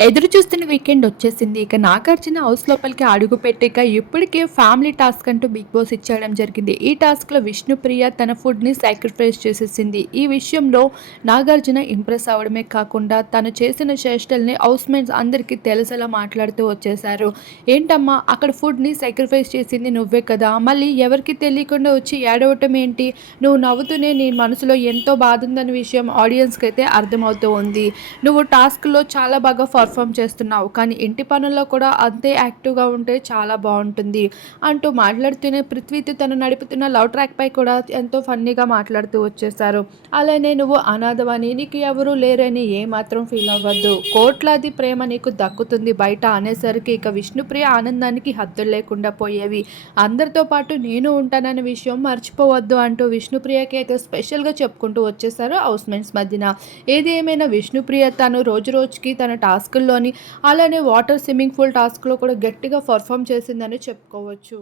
ఎదురు చూస్తున్న వీకెండ్ వచ్చేసింది. ఇక 'నాగార్జున' హౌస్ లోపలికి అడుగుపెట్టాక ఇప్పటికే ఫ్యామిలీ టాస్క్ అంటూ 'బిగ్ బాస్' ఇచ్చేయడం జరిగింది. ఈ టాస్క్‌లో విష్ణుప్రియ తన ఫుడ్‌ని సాక్రిఫైస్ చేసేసింది. ఈ విషయంలో 'నాగార్జున' ఇంప్రెస్ అవ్వడమే కాకుండా తను చేసిన చేష్టల్ని హౌస్‌మేట్స్ అందరికీ తెలిసేలా మాట్లాడుతూ వచ్చేశారు. "ఏంటమ్మా అక్కడ ఫుడ్‌ని సాక్రిఫైస్ చేసింది నువ్వే కదా! మళ్ళీ ఎవరికీ తెలియకుండా వచ్చి ఏడవటం ఏంటి? నువ్వు నవ్వుతూనే నీ మనసులో ఎంతో బాధుందన్న విషయం ఆడియన్స్‌కైతే అర్థమవుతూ ఉంది. నువ్వు టాస్క్‌లో చాలా బాగా పర్ఫార్మ్ చేస్తున్నావు. కానీ ఇంటి పనుల్లో కూడా అంతే యాక్టివ్‌గా ఉంటే చాలా బావుంటుంది" అంటూ మాట్లాడుతూనే పృథ్వీతో తను నడుపుతున్న లవ్ ట్రాక్‌పై కూడా ఎంతో ఫన్నీగా మాట్లాడుతూ వచ్చేశారు. అలానే "నువ్వు అనాథవని, నీకు ఎవరు లేరని ఏమాత్రం ఫీల్ అవ్వద్దు. కోట్లాది ప్రేమ నీకు దక్కుతుంది బయట" అనేసరికి ఇక విష్ణుప్రియ ఆనందానికి హద్దులు లేకుండా పోయేవి. అందరితో పాటు నేను ఉంటాననే విషయం మర్చిపోవద్దు అంటూ విష్ణుప్రియకి అయితే స్పెషల్‌గా చెప్పుకుంటూ వచ్చేశారు హౌస్‌మేట్స్ మధ్యన. ఏది ఏమైనా విష్ణుప్రియ తను రోజు రోజుకి తన టాస్కుల్లోని అలానే వాటర్ స్విమ్మింగ్ పూల్ టాస్క్‌లో కూడా గట్టిగా పర్ఫార్మ్ చేసిందని చెప్పుకోవచ్చు.